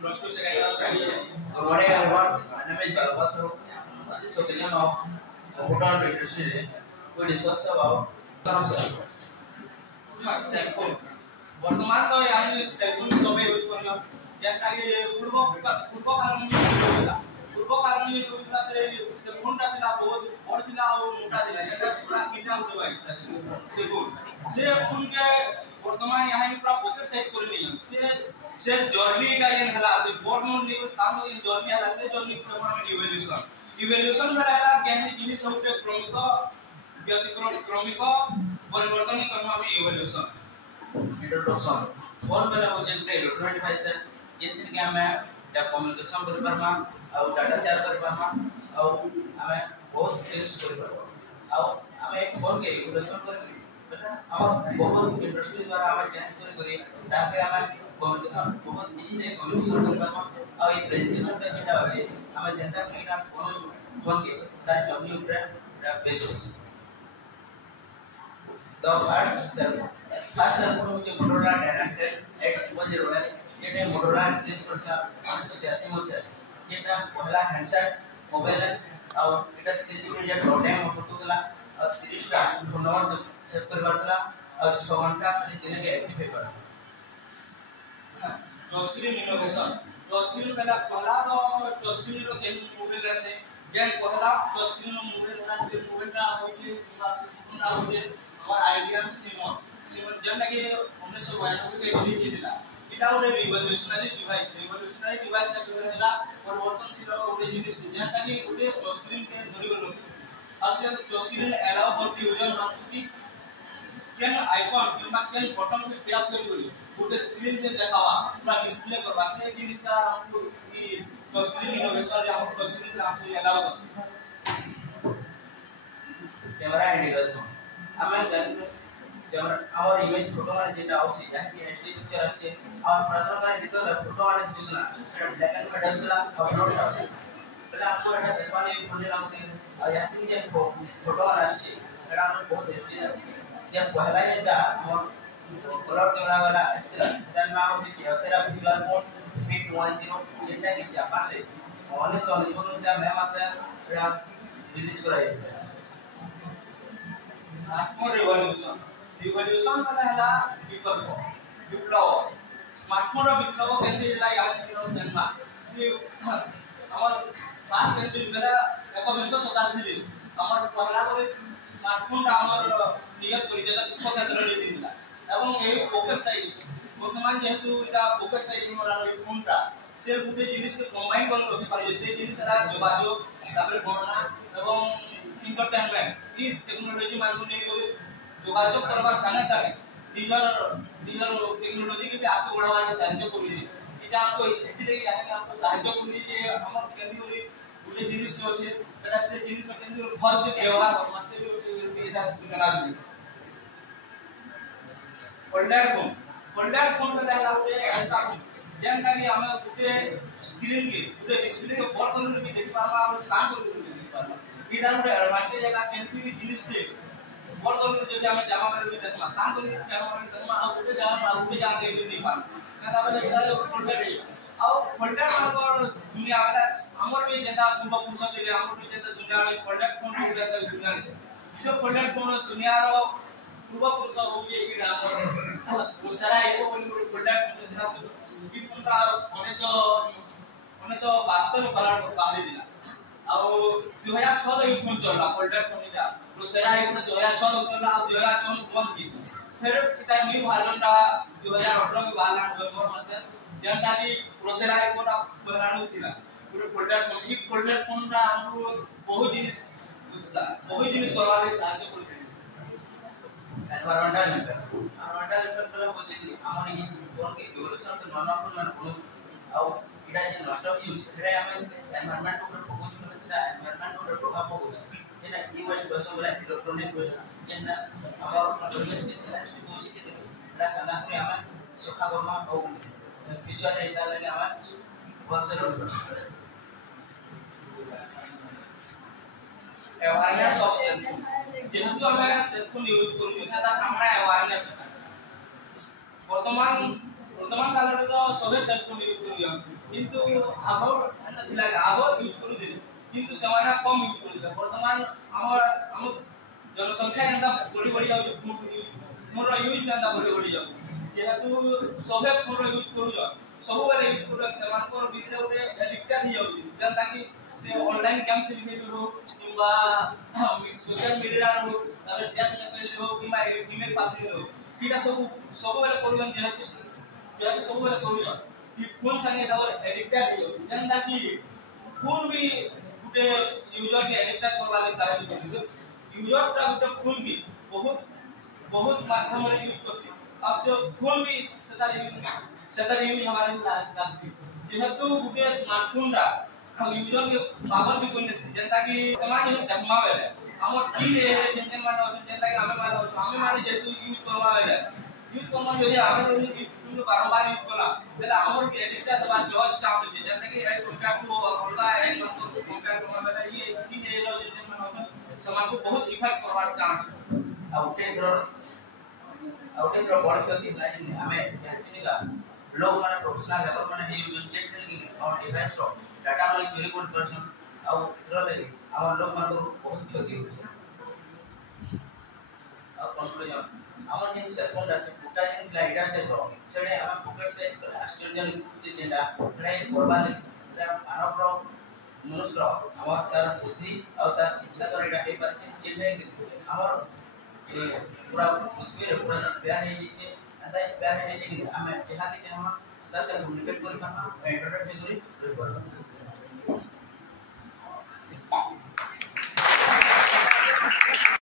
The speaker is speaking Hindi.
plus 2 second class study. Good morning everyone. My name is Balbasro. On this occasion of computer literacy, we discuss about cell phone. वर्तमान तो यानी सेल फोन सब यूज करना जेंटा के पूर्व काल में तो इतना से सेल फोन ता थिला बहुत बड़ थिला और मोटा थिला जेटा पूरा किटा होते भाई से फोन के वर्तमान यहाँ पूरा पॉकेट साइज कर नहीं से जर्नी का ये हला से बोर्ड में नहीं साथ में जर्नी हला से जर्नी प्रमाण में इवोल्यूशन में रहला ज्ञान जिनिस होते क्रमिक परिवर्तन करना में इवोल्यूशन introduction. फोन पहले हो जैसे इलेक्ट्रॉनिक डिवाइस है जितने के हमें कम्युनिकेशन कर पारमा और डाटा शेयर कर पारमा और हमें बहुत चीज कर पारमा और हमें एक फोन के इवोल्यूशन कर बेटा हम बहुत इंडस्ट्री द्वारा हमें चेंज कर ताकि हमें कम्युनिकेशन बहुत इजी कम्युनिकेशन कर पारमा और ये प्रेजेंटेशन का जेटा আছে हमें जनता के ना फोन के ताकि जर्नी ऊपर बेस हो The first cell phone which Motorola Dynamic 810S যেটা Motorola রিলিজ করছে 1983 মধ্যে যেটা পহলা হ্যান্ডসেট মোবাইল আর এটা 30 মিনিট ডট টাইম করতেলা আর 30 টা ফোন নম্বর সেভ করবারতলা আর 6 ঘন্টা খালি দিনে কে অ্যাক্টিভ হইবার touch screen innovation touch screen पहला तो टच स्क्रीन रो के मोबाइल रहते जेन पहला टच स्क्रीन मोबाइल रहते मोबाइलटा होके ना होके और आईबीएम सिमन जेन के 1992 के रिलीज दिला इटा ओरे रिवोल्यूशनरी डिवाइस का दिला परिवर्तनशील ओरे जिनिस जेन के ओरे टच स्क्रीन के धरि गलो अब से टच स्क्रीन अलाउ करती यूजर कि केन आइकन किबा केन बटन पे टैप करी ओरे स्क्रीन के देखावा पूरा डिस्प्ले करवा से जिनिस का हमको ई टच स्क्रीन इनोवेशन या हम टच स्क्रीन आपको अलाउ कर कैमरा इंडिकेशन हमें कैमरा और इमेज फोटो वाले जेटा आउसी जाकी एचडी पिक्चर आछे और प्रथम करे जेतो फोटो वाले जुगना सेटा ब्लैक एंड व्हाइट आछला अपलोड आछे पहले हमको एटा देखवानी फोन लागते और याती जे फोटो वाला आछे एटा हम बहुत एचडी जे पहला जेटा हम कलर कैमरा वाला आछला तार नाम होची केसेरा विजुअल फोन P210 जेटा कि जापान रे 1999 से मैम आसे एटा रिलीज कराई स्मार्टफोन रिवॉल्यूशन माने हला विप्लव स्मार्टफोन विप्लव केते जला या जन्मा कि हमर फास्ट सेंचुरी बेला 21 शताब्दी हमर पहला करे स्मार्टफोन हमर नियत करि जेता शिक्षा क्षेत्र रे दिला एवं ए पॉकेट साइज वर्तमान जेतु इटा पॉकेट साइज मोरा फोनटा से गुटे जिनिस के कंबाइन करलो पारे से जिनिस रा जोगाजोग तापर गणना एवं इंटरटेनमेंट ई टेक्नोलॉजी माध्यम ने जोगाजोग करबा संगे संगे डीलर टेक्नोलॉजी के आगे बढ़ावा के साहाय्य करी इटा आपको इतने आगे आपको साहाय्य करी जे हमर केंद्रीय गुटे जिनिस जो छै एटा से जिनिस में केंद्रीय भर से व्यवहार समझते भी इटा सुना दी फोल्डर फोन पे रहला होते ऐसा जेन का कि हम गुटे स्क्रीन के गुटे डिस्प्ले के बड़ करके भी देख पावा और शांत करके भी देख पावा इधर उधर एडवांटेज है का कैंसिल की जिनिस पे बड़ करके जो जामे जमा करके देखमा शांत करके जमा करके देखमा और गुटे जाके भी नहीं पावा कहता बजे इधर फोल्डर है और फोल्डर पर दुनिया वाला हमर भी जेता पूर्व पुरुष के हमर भी जेता दुनिया में फोल्डर फोन हो गया था दुनिया में सब फोल्डर फोन दुनिया रो पूर्व पुरुष हो गए कि हमर दूसरा एको फोल्डर की पूरा 1972 में पलाट बांधे दिला और 2006 तक फोन चलला फोल्डर फोन इटा दूसरा एको 2006 तक चलला और 2006 में बंद की फिर इता न्यू वर्जन 2018 में बाहर नवंबर में जनता की प्रोसेसर एको ना बनानो थिला पूरे फोल्डर फोन रा हमको बहुत जिनिस करवा ले साहाय्य करते एनवायरमेंटल इम्पैक्ट पहले होची कि हमर ये फोन के इवोल्यूशन के नॉन ऑफ मन बोलो और इटा जे नष्ट यूज एटा हम एनवायरमेंट ऊपर फोकस करले सेटा एनवायरमेंट ऊपर प्रभाव पड़छ जेना ई वेस्ट बसो वाला इलेक्ट्रॉनिक वेस्ट जेना हमर परिवेश के चला होची कि एटा कला करे हम सुखा बर्मा और फ्यूचर रे इटा लगे हम बसर अवेयरनेस ऑफ सेल फोन जेहेतु हमें सेल फोन यूज करू सेटा हमरा अवेयरनेस वर्तमान वर्तमान काल रे तो सबे सेल फोन यूज करू किंतु आगो थिला आगो यूज करू दे किंतु सेमाना कम यूज करू दे वर्तमान हम जनसंख्या एंदा बड़ी बड़ी जाउ मोर यूज एंदा बड़ी जाउ जेहेतु सबे फोन यूज करू जा सब बेले यूज करू सेमान को भीतर उते एडिक्टेड हो जाउ जन ताकि से ऑनलाइन गेम खेल हो किंबा सोशल मीडिया रो तारे टेक्स्ट मैसेज हो किंबा ईमेल पासिंग हो इटा सब बेले करू जेहेतु सब बेले करू जा कि फोन संगे दावर एडिक्टेड हो जन ताकि फोन भी गुटे यूजर के एडिक्टेड करबा ले सहायता करे यूजर का गुटे फोन भी बहुत माध्यम रे यूज करछि अब से फोन भी सेतार यूज हमारे लागछि जेहेतु गुटे स्मार्टफोन रा हम यूजर के पावर भी कोने जनता की कमाई है धर्मा बेले हमर की रे जेते मानो जनता के हमें माने जेतु यूज करवा बेले यूज करवा यदि हमें तुम बारंबार यूज कला बेले हमर के एडिक्टेड दबा जॉज चांस है जनता के एड कंपेयर टू ऑलदा एड कंपेयर करवा बेले ये की रे जेते मानो समाज को बहुत इफेक्ट करवा चांस आउटे तो बड़ क्षति ना जे हमें जानि का लोग माने प्रोफेशनल लेवल माने यूज टेक्निकल की और डिवाइस रो डाटा माने चोरी कर परछन आ इतरो ले हमर लोग मान को बहुत क्षति होय आ कंक्लूजन हमर जे सेल फोन আছে পুটা যে লাইটা সে रो সেটা हम पॉकेट साइज করে আশ্চর্য যে যেটা প্রায় করবা লাগে মানব रो मनुष्य रो हमर तार बुद्धि और तार इच्छा करे এটা হেই পাচ্ছে যেটা हमर पूरा पृथ्वी रे पूरा स्पेयर है जे अंदर स्पेयर है जे हमें जहां के हम सदा से कम्युनिकेट कर पाना इंटरनेट से जुड़ी कर